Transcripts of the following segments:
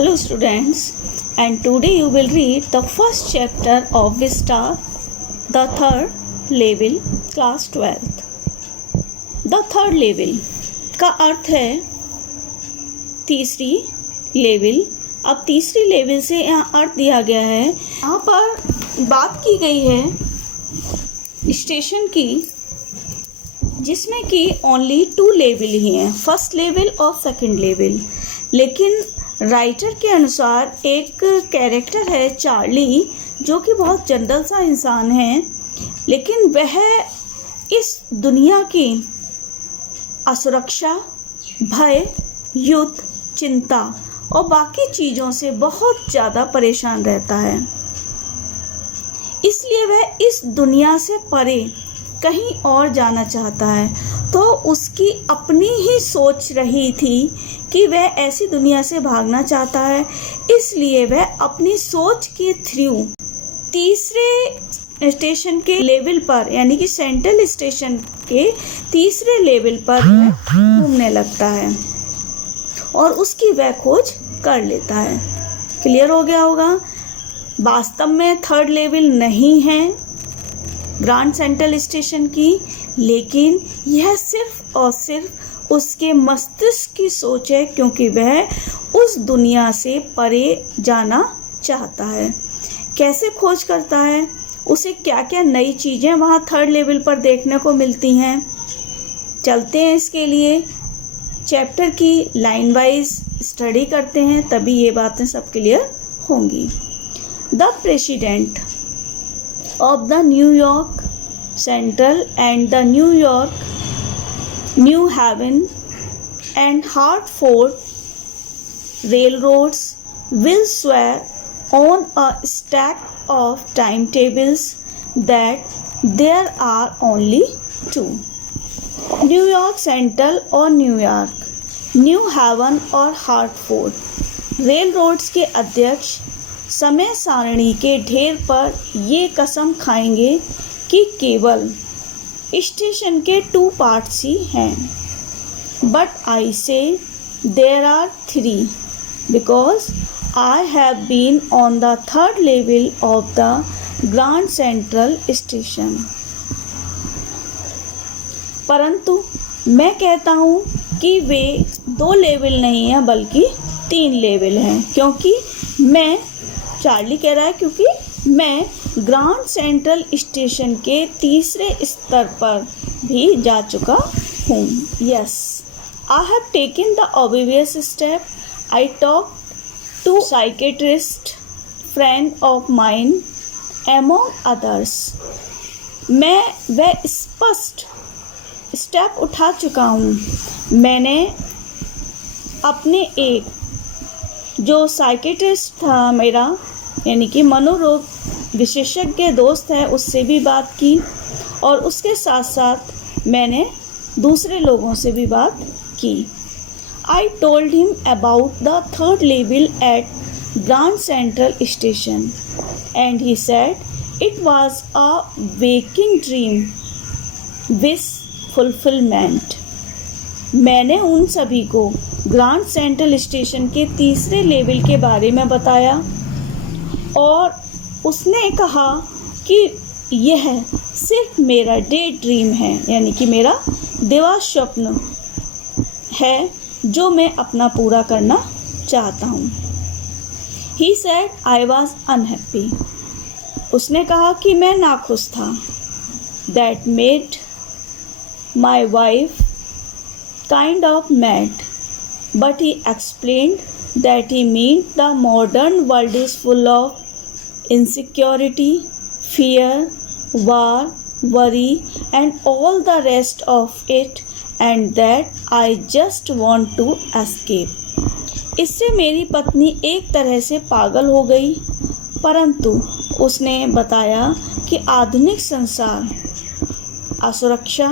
Hello students, and today you will read the first chapter of Vista, the third level, class 12th. The third level का अर्थ है तीसरी level. अब तीसरी level से यहाँ अर्थ दिया गया है, यहाँ पर बात की गई है स्टेशन की, जिसमें कि ओनली 2 लेवल ही हैं, फर्स्ट लेवल और सेकंड लेवल। लेकिन राइटर के अनुसार एक कैरेक्टर है चार्ली, जो कि बहुत जनरल सा इंसान है, लेकिन वह इस दुनिया की असुरक्षा, भय, युद्ध, चिंता और बाकी चीज़ों से बहुत ज़्यादा परेशान रहता है। इसलिए वह इस दुनिया से परे कहीं और जाना चाहता है। तो उसकी अपनी ही सोच रही थी कि वह ऐसी दुनिया से भागना चाहता है, इसलिए वह अपनी सोच के थ्रू तीसरे स्टेशन के लेवल पर, यानी कि सेंट्रल स्टेशन के तीसरे लेवल पर घूमने लगता है और उसकी वह खोज कर लेता है। क्लियर हो गया होगा। वास्तव में थर्ड लेवल नहीं है ग्रांड सेंट्रल स्टेशन की, लेकिन यह सिर्फ और सिर्फ उसके मस्तिष्क की सोच है, क्योंकि वह उस दुनिया से परे जाना चाहता है। कैसे खोज करता है, उसे क्या क्या नई चीज़ें वहाँ थर्ड लेवल पर देखने को मिलती हैं, चलते हैं इसके लिए चैप्टर की लाइन वाइज स्टडी करते हैं, तभी ये बातें सब क्लियर होंगी। The president of the New York Central and the New York, New Haven and Hartford railroads will swear on a stack of timetables that there are only 2. New York Central और New York, new haven और Hartford रेलरोड्स के अध्यक्ष समय सारणी के ढेर पर ये कसम खाएंगे कि केवल स्टेशन के 2 पार्ट्स ही हैं। But I say there are 3 because I have been on the third level of the Grand Central station. परंतु मैं कहता हूँ कि वे 2 लेवल नहीं हैं, बल्कि 3 लेवल हैं, क्योंकि मैं चार्ली कह रहा है, क्योंकि मैं ग्रांड सेंट्रल स्टेशन के तीसरे स्तर पर भी जा चुका हूँ। Yes, I have taken the obvious step. I talk to psychiatrist friend of mine among others. मैं वह स्पष्ट स्टेप उठा चुका हूँ। मैंने अपने एक जो साइकेट्रिस्ट था मेरा, यानी कि मनोरोग विशेषज्ञ दोस्त है, उससे भी बात की, और उसके साथ साथ मैंने दूसरे लोगों से भी बात की। I told him about the third level at Grand Central station and he said it was a waking dream wish fulfilment. मैंने उन सभी को ग्रांड सेंट्रल स्टेशन के तीसरे लेवल के बारे में बताया, और उसने कहा कि यह सिर्फ मेरा डे ड्रीम है, यानी कि मेरा दिवा स्वप्न है, जो मैं अपना पूरा करना चाहता हूँ। He said I was unhappy. उसने कहा कि मैं नाखुश था। That made my wife kind of mad, but he explained that he meant the modern world is full of insecurity, fear, war, worry and all the rest of it, and that I just want to escape. इससे मेरी पत्नी एक तरह से पागल हो गई, परंतु उसने बताया कि आधुनिक संसार असुरक्षा,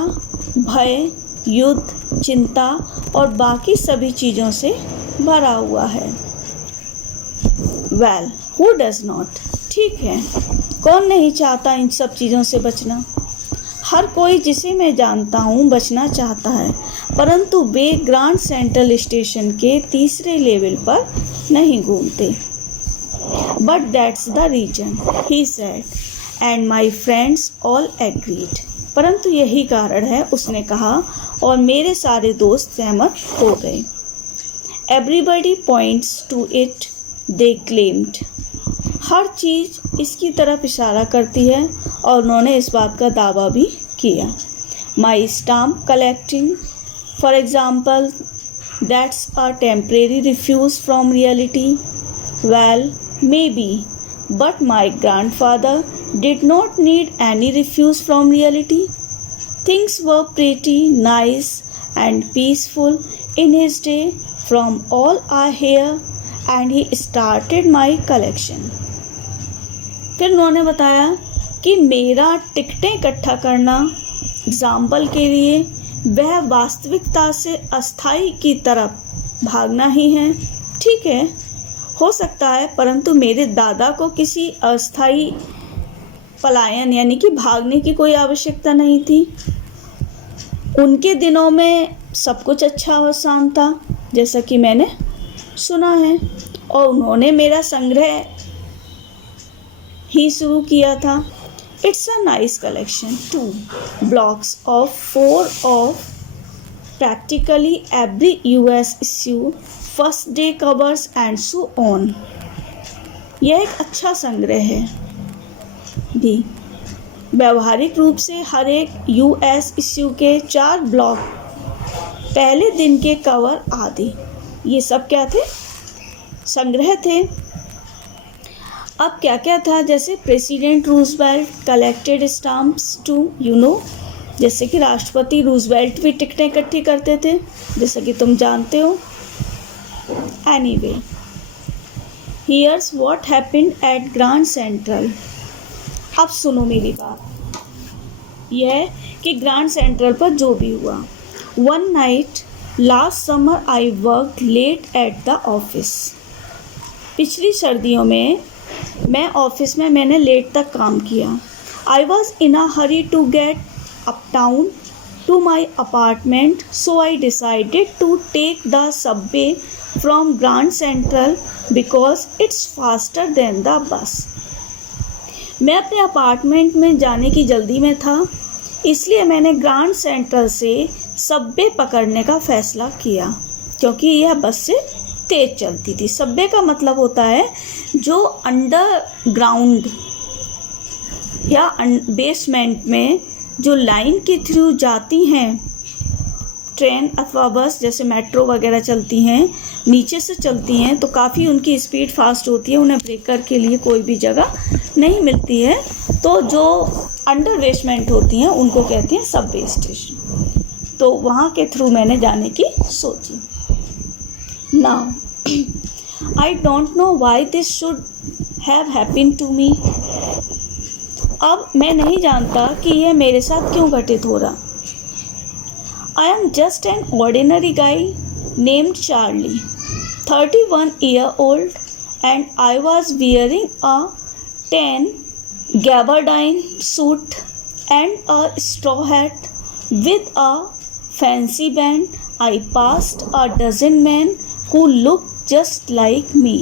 भय, युद्ध, चिंता और बाकी सभी चीज़ों से भरा हुआ है। Well, who does not? ठीक है, कौन नहीं चाहता इन सब चीज़ों से बचना। हर कोई जिसे मैं जानता हूँ बचना चाहता है, परंतु वे ग्रांड सेंट्रल स्टेशन के तीसरे लेवल पर नहीं घूमते। But that's the reason, he said, and my friends all agreed. परंतु यही कारण है, उसने कहा, और मेरे सारे दोस्त सहमत हो गए। Everybody points to it, they claimed. हर चीज़ इसकी तरफ इशारा करती है और उन्होंने इस बात का दावा भी किया। My stamp collecting, for example, that's a temporary refuge from reality. Well, may be, but my grandfather did not need any refuge from reality. Things were pretty nice and peaceful in his day, from all I hear, and he started my collection. फिर उन्होंने बताया कि मेरा टिकटें इकट्ठा करना example के लिए वह वास्तविकता से अस्थाई की तरफ भागना ही है। ठीक है, हो सकता है, परंतु मेरे दादा को किसी अस्थाई पलायन यानी कि भागने की कोई आवश्यकता नहीं थी। उनके दिनों में सब कुछ अच्छा और शांत था, जैसा कि मैंने सुना है, और उन्होंने मेरा संग्रह ही शुरू किया था। It's a nice collection, 2 blocks of 4 of practically every US issue, first day covers and so on. यह एक अच्छा संग्रह है भी। व्यावहारिक रूप से हर एक US इश्यू के 4 ब्लॉक, पहले दिन के कवर आदि, ये सब क्या थे? संग्रह थे। अब क्या क्या था? जैसे President Roosevelt collected stamps too, जैसे कि राष्ट्रपति रूजवेल्ट भी टिकटें इकट्ठी करते थे, जैसा कि तुम जानते हो। Anyway, here's what happened at Grand Central. अब सुनो मेरी बात, यह कि ग्रैंड सेंट्रल पर जो भी हुआ। One night last summer I worked late at the office. पिछली सर्दियों में मैं ऑफिस में मैंने लेट तक काम किया। I was in a hurry to get uptown to my apartment, so I decided to take the subway from Grand Central because it's faster than the bus. मैं अपने अपार्टमेंट में जाने की जल्दी में था, इसलिए मैंने ग्रैंड सेंट्रल से सबवे पकड़ने का फैसला किया, क्योंकि यह बस से तेज चलती थी। सबवे का मतलब होता है जो अंडरग्राउंड या बेसमेंट में जो लाइन के थ्रू जाती हैं ट्रेन अथवा बस, जैसे मेट्रो वगैरह चलती हैं, नीचे से चलती हैं, तो काफ़ी उनकी स्पीड फास्ट होती है, उन्हें ब्रेकर के लिए कोई भी जगह नहीं मिलती है, तो जो अंडर बेसमेंट होती हैं उनको कहते हैं सबवे स्टेशन। तो वहाँ के थ्रू मैंने जाने की सोची। Now I don't know why this should have happened to me. अब मैं नहीं जानता कि यह मेरे साथ क्यों घटित हो रहा। I am just an ordinary guy named Charlie, 31-year-old, and I was wearing a tan gabardine suit and a straw hat with a fancy band. I passed a dozen men who looked just like me.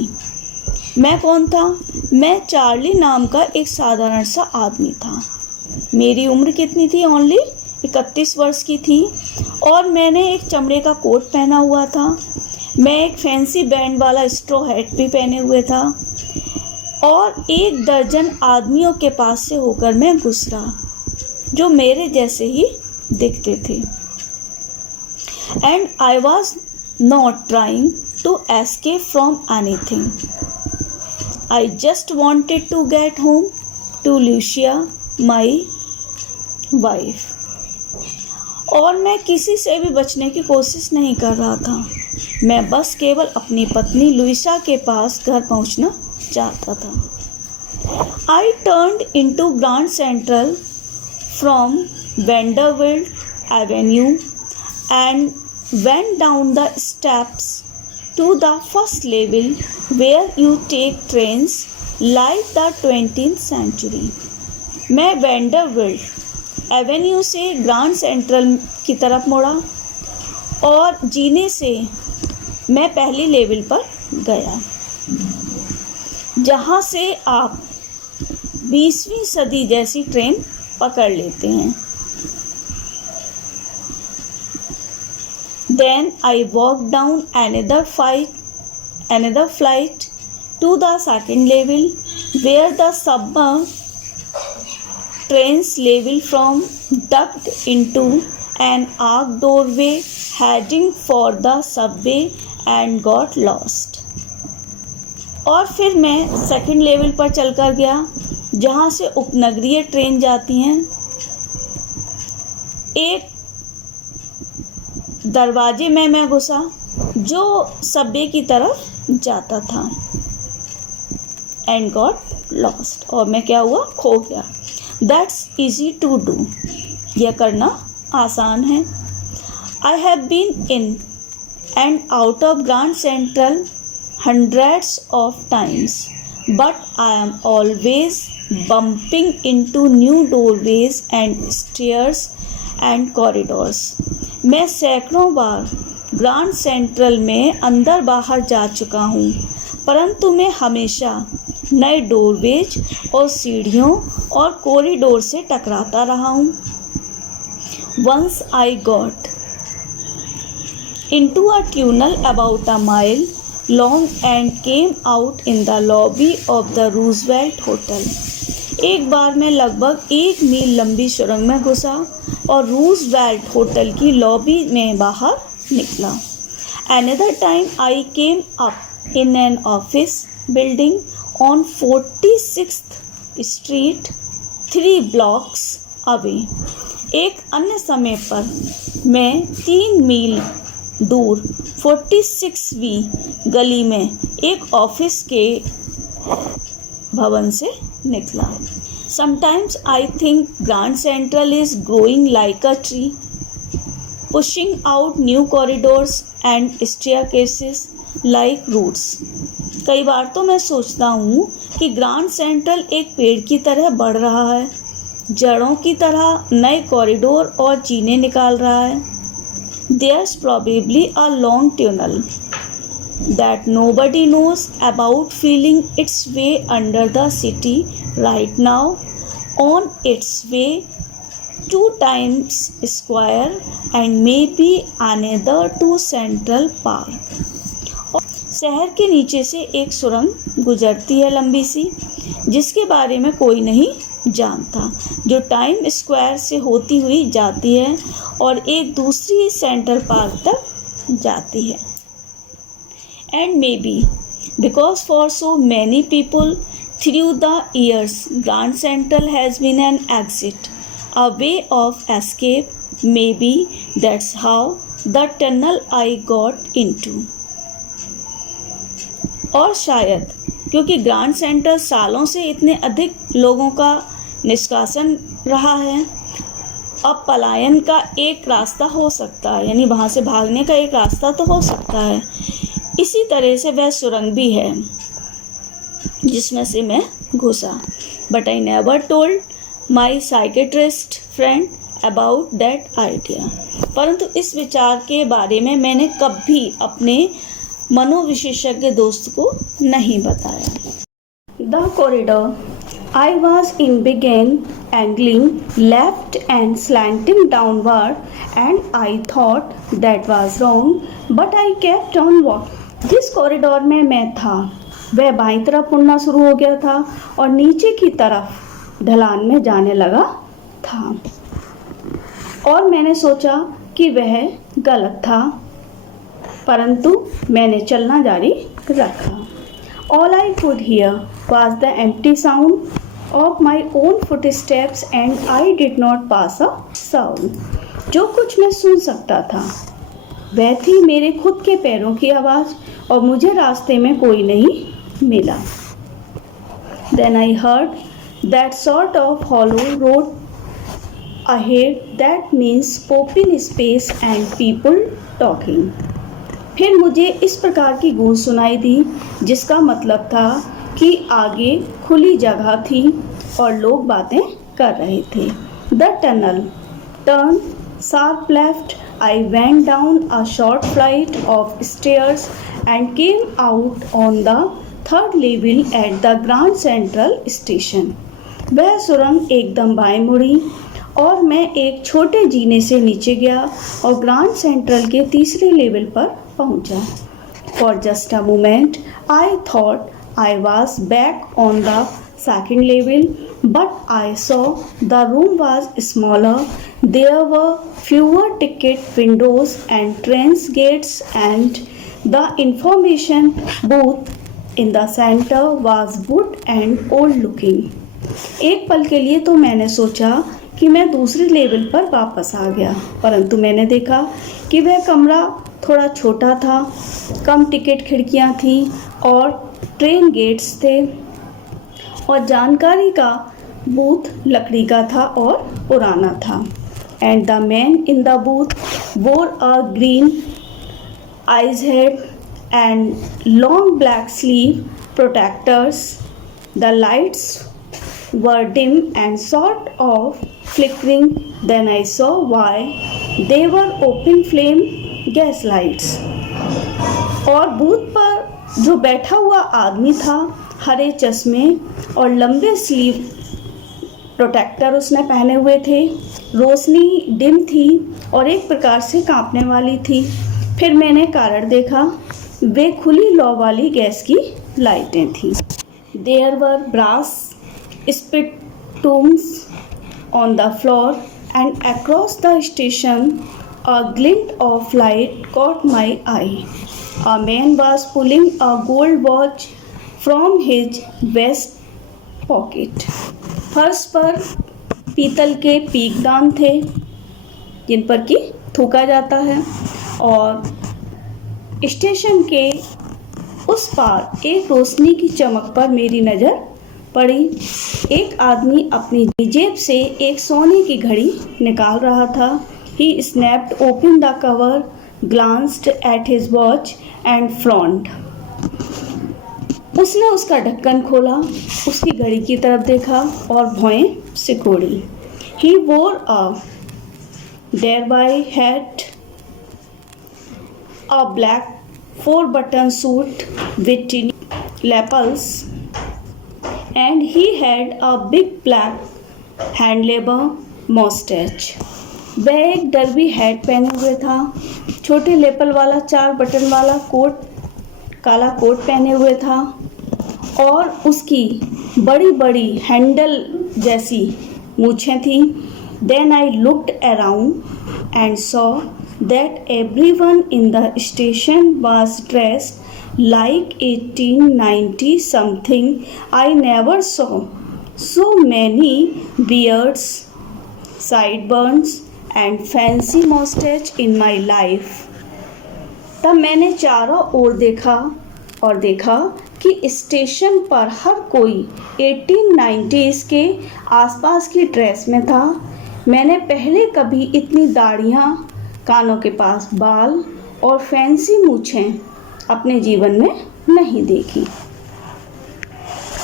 मैं कौन था? मैं Charlie नाम का एक साधारण सा आदमी था। मेरी उम्र कितनी थी? ओनली 31 वर्ष की थी, और मैंने एक चमड़े का कोट पहना हुआ था। मैं एक फैंसी बैंड वाला स्ट्रॉ हैट भी पहने हुए था, और 1 दर्जन आदमियों के पास से होकर मैं गुजरा जो मेरे जैसे ही दिखते थे। And I was not trying to escape from anything. I just wanted to get home to Lucia my wife. और मैं किसी से भी बचने की कोशिश नहीं कर रहा था, मैं बस केवल अपनी पत्नी लुइसा के पास घर पहुंचना चाहता था। I turned into Grand Central from Vanderbilt Avenue and went down the steps to the first level where you take trains like the 20th century. मैं वेंडरविल्ट एवेन्यू से ग्रांड सेंट्रल की तरफ मुड़ा और जीने से मैं पहली लेवल पर गया, जहाँ से आप 20वीं सदी जैसी ट्रेन पकड़ लेते हैं। Then I walked down another flight to the second level, where the suburban trains level from ducked into an arched doorway heading for the subway and got lost. और फिर मैं सेकंड लेवल पर चलकर गया, जहाँ से उपनगरीय ट्रेन जाती हैं। एक दरवाजे में मैं घुसा जो सबवे की तरफ जाता था, एंड गॉट लॉस्ट, और मैं क्या हुआ, खो गया। दैट्स इजी टू डू, यह करना आसान है। I have been in and out of Grand Central hundreds of times, but I am always bumping into new doorways and stairs and corridors. मैं सैकड़ों बार ग्रांड सेंट्रल में अंदर बाहर जा चुका हूँ, परंतु मैं हमेशा नए डोरवेज और सीढ़ियों और कॉरिडोर से टकराता रहा हूँ। Once I got into a tunnel about a mile long and came out in the lobby of the Roosevelt Hotel. एक बार मैं लगभग 1 मील लंबी सुरंग में घुसा और रूजवेल्ट होटल की लॉबी में बाहर निकला। Another time I came up in an office building on 46th Street 3 blocks away. एक अन्य समय पर मैं 3 मील दूर 46वीं गली में एक ऑफिस के भवन से निकला। Sometimes I think Grand Central is growing like a tree, pushing out new corridors and staircases like roots. कई बार तो मैं सोचता हूँ कि ग्रांड सेंट्रल एक पेड़ की तरह बढ़ रहा है, जड़ों की तरह नए कॉरिडोर और जीने निकाल रहा है। There's probably a long tunnel that nobody knows about, feeling its way under the city right now, on its way to Times Square and maybe another to Central Park. शहर के नीचे से एक सुरंग गुजरती है लंबी सी, जिसके बारे में कोई नहीं जानता, जो टाइम स्क्वायर से होती हुई जाती है और एक दूसरी सेंट्रल पार्क तक जाती है। And maybe because for so many people through the years Grand Central has been an exit, a way of escape, maybe that's how the tunnel I got into. और शायद क्योंकि grand central सालों से इतने अधिक लोगों का निष्कासन रहा है, अब पलायन का एक रास्ता हो सकता है, यानी वहाँ से भागने का एक रास्ता तो हो सकता है। इसी तरह से वह सुरंग भी है जिसमें से मैं घुसा। But I never told my psychiatrist friend about that idea. परंतु इस विचार के बारे में मैंने कभी अपने मनोविशेषज्ञ दोस्त को नहीं बताया। The corridor I was in began angling left and slanting downward, and I thought that was wrong, but I kept on walking. जिस कॉरिडोर में मैं था वह बाईं तरफ मुड़ना शुरू हो गया था और नीचे की तरफ ढलान में जाने लगा था, और मैंने सोचा कि वह गलत था, परंतु मैंने चलना जारी रखा। All I could hear was the empty sound of my own footsteps and I did not pass a sound. जो कुछ मैं सुन सकता था वह थी मेरे खुद के पैरों की आवाज़, और मुझे रास्ते में कोई नहीं मिला। Then I heard that sort of hollow road ahead that means open space and people talking. फिर मुझे इस प्रकार की गूंज सुनाई दी जिसका मतलब था कि आगे खुली जगह थी और लोग बातें कर रहे थे। the tunnel. Turn sharp left. I went down a short flight of stairs and came out on the third level at the Grand Central Station. वह सुरंग एकदम बाएं मुड़ी और मैं एक छोटे जीने से नीचे गया और ग्रांड सेंट्रल के तीसरे लेवल पर पहुंचा। For just a moment, I thought I was back on the second level, but I saw the room was smaller. There were fewer ticket windows and train gates, and the information booth in the center was wood and old looking. एक पल के लिए तो मैंने सोचा कि मैं दूसरे लेवल पर वापस आ गया, परंतु मैंने देखा कि वह कमरा थोड़ा छोटा था, कम टिकट खिड़कियां थी और ट्रेन गेट्स थे और जानकारी का बूथ लकड़ी का था और पुराना था। And the man in the booth wore a green eyes head and long black sleeve protectors. The lights were dim and sort of flickering. Then I saw why. They were open flame gas lights. और booth पर जो बैठा हुआ आदमी था, हरे चश्मे और लंबे स्लीव प्रोटेक्टर उसने पहने हुए थे। रोशनी डिम थी और एक प्रकार से कांपने वाली थी। फिर मैंने कारण देखा, वे खुली लौ वाली गैस की लाइटें थीं। There were brass spittoons on the floor, and across the station a glint of light caught my eye. A man was pulling a gold watch from his vest pocket. फर्श पर पीतल के पीकदान थे जिन पर कि थूका जाता है और स्टेशन के उस पार एक रोशनी की चमक पर मेरी नज़र पड़ी। एक आदमी अपनी जेब से एक सोने की घड़ी निकाल रहा था। He snapped open the cover, glanced at his watch and frowned. उसने उसका ढक्कन खोला, उसकी घड़ी की तरफ देखा और भौहें सिकोड़ी। He wore a derby hat, a black 4-button suit with tin lapels, and he had a big black handlebar mustache. वह एक डर्बी हैट पहने हुए था, छोटे लेपल वाला 4 बटन वाला कोट, काला कोट पहने हुए था और उसकी बड़ी बड़ी हैंडल जैसी मूछें थीं। Then I looked around and saw that everyone in the station was dressed like 1890 something. I never saw so many beards, sideburns and fancy mustache in my life. तब मैंने चारों ओर देखा और देखा कि स्टेशन पर हर कोई 1890s के आसपास की ड्रेस में था। मैंने पहले कभी इतनी दाढ़ियाँ, कानों के पास बाल और फैंसी मूछें अपने जीवन में नहीं देखी।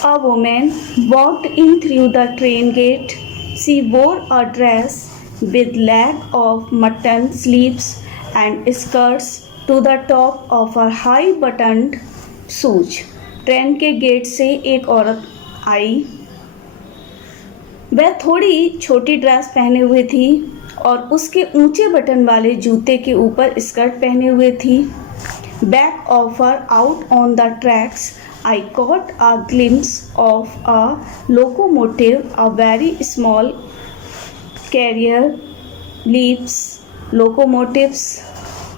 A woman walked in through the train gate. She wore a dress with leg of mutton sleeves and skirts to the top of her high-buttoned shoes. Train के गेट से एक औरत आई। वह थोड़ी छोटी ड्रेस पहने हुए थी और उसके ऊंचे बटन वाले जूते के ऊपर स्कर्ट पहने हुए थी। Back of her out on the tracks, I caught a glimpse of a locomotive, a very small carrier leaves locomotives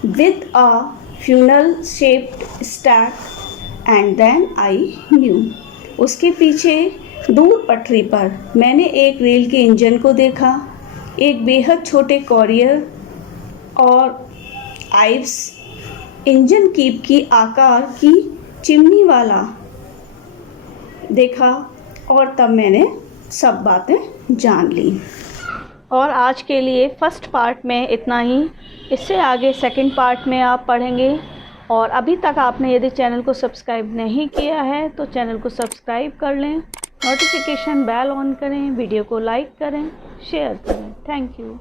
with a funnel-shaped stack, and then I knew. उसके पीछे दूर पटरी पर मैंने एक रेल के इंजन को देखा, एक बेहद छोटे कॉरियर और आइव्स इंजन कीप की आकार की चिमनी वाला देखा और तब मैंने सब बातें जान ली। और आज के लिए फर्स्ट पार्ट में इतना ही। इससे आगे सेकंड पार्ट में आप पढ़ेंगे। और अभी तक आपने यदि चैनल को सब्सक्राइब नहीं किया है तो चैनल को सब्सक्राइब कर लें। नोटिफिकेशन बेल ऑन करें, वीडियो को लाइक करें, शेयर करें। Thank you.